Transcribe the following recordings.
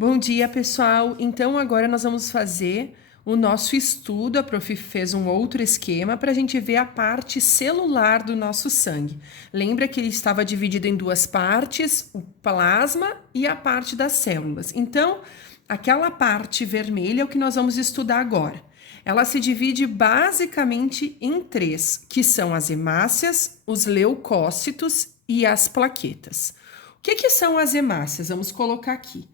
Bom dia, pessoal! Então, agora nós vamos fazer o nosso estudo. A prof fez um outro esquema para a gente ver a parte celular do nosso sangue. Lembra que ele estava dividido em duas partes, o plasma e a parte das células. Então, aquela parte vermelha é o que nós vamos estudar agora. Ela se divide basicamente em três, que são as hemácias, os leucócitos e as plaquetas. O que são as hemácias? Vamos colocar aqui.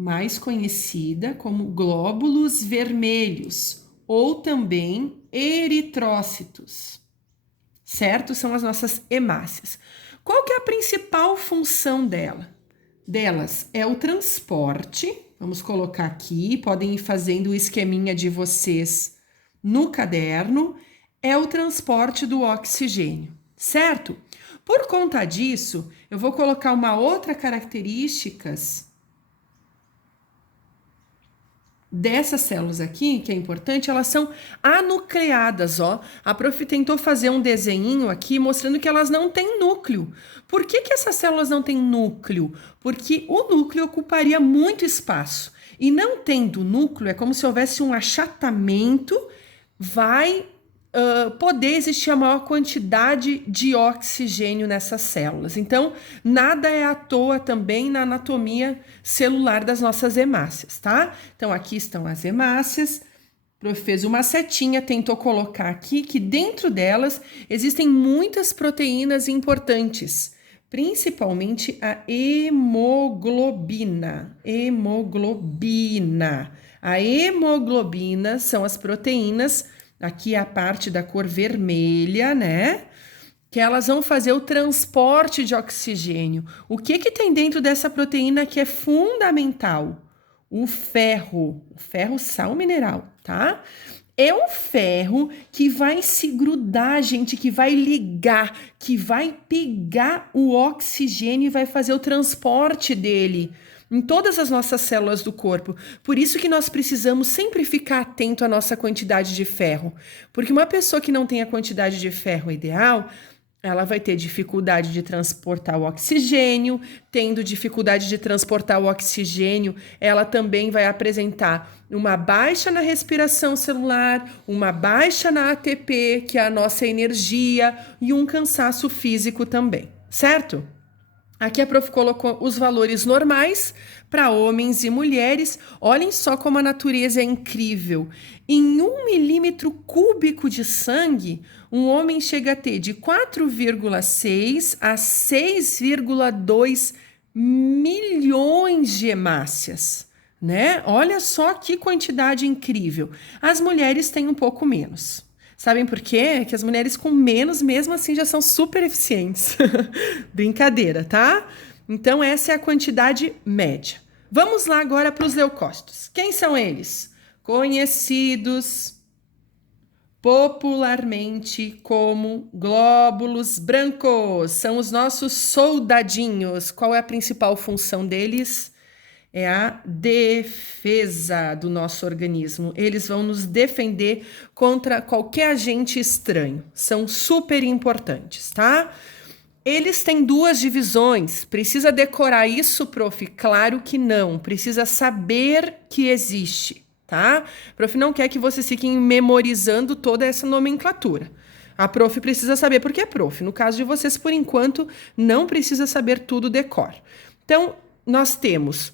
Mais conhecida como glóbulos vermelhos ou também eritrócitos, certo? São as nossas hemácias. Qual que é a principal função delas? É o transporte, vamos colocar aqui, podem ir fazendo o esqueminha de vocês no caderno, é o transporte do oxigênio, certo? Por conta disso, eu vou colocar uma outra característica dessas células aqui, que é importante, elas são anucleadas, ó. A prof tentou fazer um desenhinho aqui mostrando que elas não têm núcleo. Por que essas células não têm núcleo? Porque o núcleo ocuparia muito espaço. E não tendo núcleo, é como se houvesse um achatamento, vai poder existir a maior quantidade de oxigênio nessas células. Então, nada é à toa também na anatomia celular das nossas hemácias, tá? Então, aqui estão as hemácias. O prof fez uma setinha, tentou colocar aqui que dentro delas existem muitas proteínas importantes, principalmente a hemoglobina. A hemoglobina são as proteínas. Aqui é a parte da cor vermelha, né? Que elas vão fazer o transporte de oxigênio. O que tem dentro dessa proteína que é fundamental? O ferro sal mineral, tá? É o ferro que vai se grudar, gente, que vai ligar, que vai pegar o oxigênio e vai fazer o transporte dele em todas as nossas células do corpo. Por isso que nós precisamos sempre ficar atento à nossa quantidade de ferro. Porque uma pessoa que não tem a quantidade de ferro ideal, ela vai ter dificuldade de transportar o oxigênio. Tendo dificuldade de transportar o oxigênio, ela também vai apresentar uma baixa na respiração celular, uma baixa na ATP, que é a nossa energia, e um cansaço físico também, certo? Aqui a prof colocou os valores normais para homens e mulheres. Olhem só como a natureza é incrível. Em 1 milímetro cúbico de sangue, um homem chega a ter de 4,6 a 6,2 milhões de hemácias, né? Olha só que quantidade incrível. As mulheres têm um pouco menos. Sabem por quê? Que as mulheres com menos, mesmo assim, já são super eficientes. Brincadeira, tá? Então, essa é a quantidade média. Vamos lá agora para os leucócitos. Quem são eles? Conhecidos popularmente como glóbulos brancos. São os nossos soldadinhos. Qual é a principal função deles? É a defesa do nosso organismo. Eles vão nos defender contra qualquer agente estranho. São super importantes, tá? Eles têm duas divisões. Precisa decorar isso, prof? Claro que não. Precisa saber que existe, tá? Prof não quer que vocês fiquem memorizando toda essa nomenclatura. A prof precisa saber porque é prof. No caso de vocês, por enquanto, não precisa saber tudo decor. Então, nós temos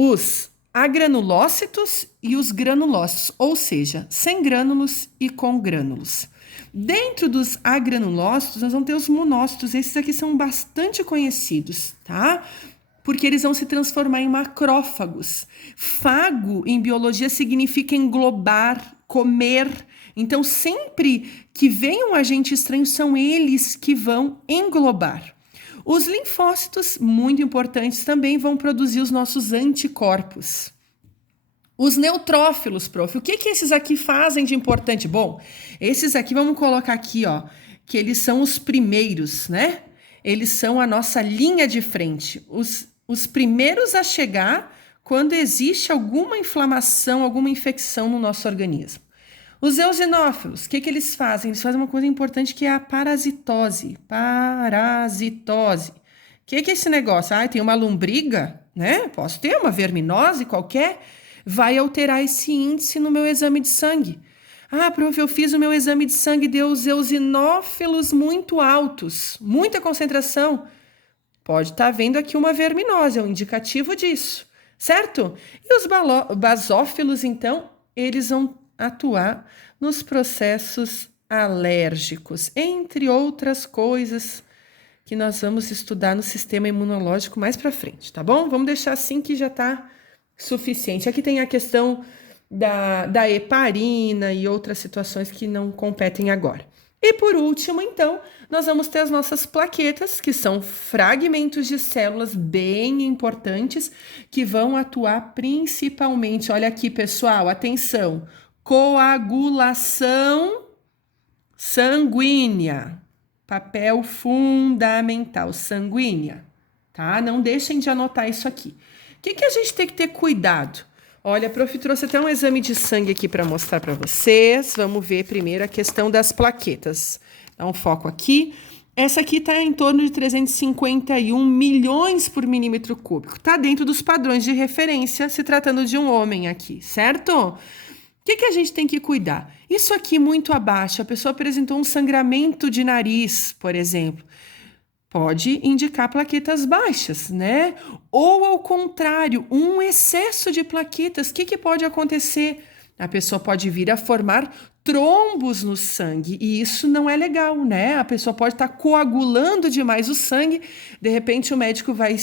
os agranulócitos e os granulócitos, ou seja, sem grânulos e com grânulos. Dentro dos agranulócitos, nós vamos ter os monócitos. Esses aqui são bastante conhecidos, tá? Porque eles vão se transformar em macrófagos. Fago, em biologia, significa englobar, comer. Então, sempre que vem um agente estranho, são eles que vão englobar. Os linfócitos, muito importantes também, vão produzir os nossos anticorpos. Os neutrófilos, prof. O que esses aqui fazem de importante? Bom, esses aqui, vamos colocar aqui, ó, que eles são os primeiros, né? Eles são a nossa linha de frente. Os primeiros a chegar quando existe alguma inflamação, alguma infecção no nosso organismo. Os eosinófilos, o que eles fazem? Eles fazem uma coisa importante que é a parasitose. Parasitose. O que é esse negócio? Ah, tem uma lombriga? né? Posso ter uma verminose qualquer, vai alterar esse índice no meu exame de sangue. Ah, prof, eu fiz o meu exame de sangue e deu os eosinófilos muito altos, muita concentração. Pode estar vendo aqui uma verminose, é um indicativo disso, certo? E os basófilos, então, eles vão atuar nos processos alérgicos, entre outras coisas que nós vamos estudar no sistema imunológico mais para frente, tá bom? Vamos deixar assim que já está suficiente. Aqui tem a questão da heparina e outras situações que não competem agora. E por último, então, nós vamos ter as nossas plaquetas, que são fragmentos de células bem importantes, que vão atuar principalmente, olha aqui, pessoal, atenção, coagulação sanguínea, papel fundamental, sanguínea, tá? Não deixem de anotar isso aqui. O que a gente tem que ter cuidado? Olha, a prof trouxe até um exame de sangue aqui para mostrar para vocês. Vamos ver primeiro a questão das plaquetas. Dá um foco aqui. Essa aqui está em torno de 351 milhões por milímetro cúbico. Está dentro dos padrões de referência, se tratando de um homem aqui, certo? O que a gente tem que cuidar? Isso aqui muito abaixo, a pessoa apresentou um sangramento de nariz, por exemplo. Pode indicar plaquetas baixas, né? Ou, ao contrário, um excesso de plaquetas. O que pode acontecer? A pessoa pode vir a formar trombos no sangue, e isso não é legal, né? A pessoa pode estar coagulando demais o sangue, de repente o médico vai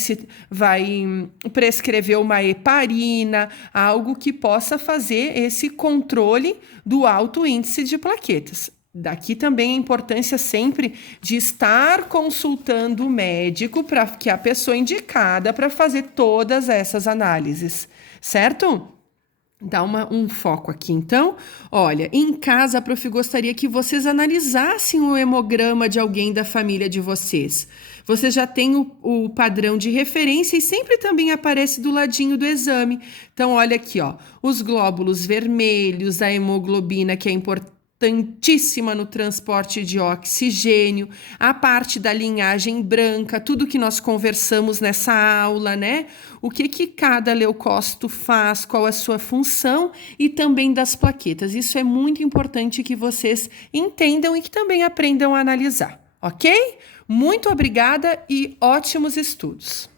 prescrever uma heparina, algo que possa fazer esse controle do alto índice de plaquetas. Daqui também a importância sempre de estar consultando o médico para que a pessoa indicada para fazer todas essas análises, certo? Dá um foco aqui, então. Olha, em casa, a prof gostaria que vocês analisassem o hemograma de alguém da família de vocês. Você já tem o padrão de referência e sempre também aparece do ladinho do exame. Então, olha aqui, ó, os glóbulos vermelhos, a hemoglobina, que é importantíssima no transporte de oxigênio, a parte da linhagem branca, tudo que nós conversamos nessa aula, né? O que cada leucócito faz, qual a sua função e também das plaquetas. Isso é muito importante que vocês entendam e que também aprendam a analisar, ok? Muito obrigada e ótimos estudos!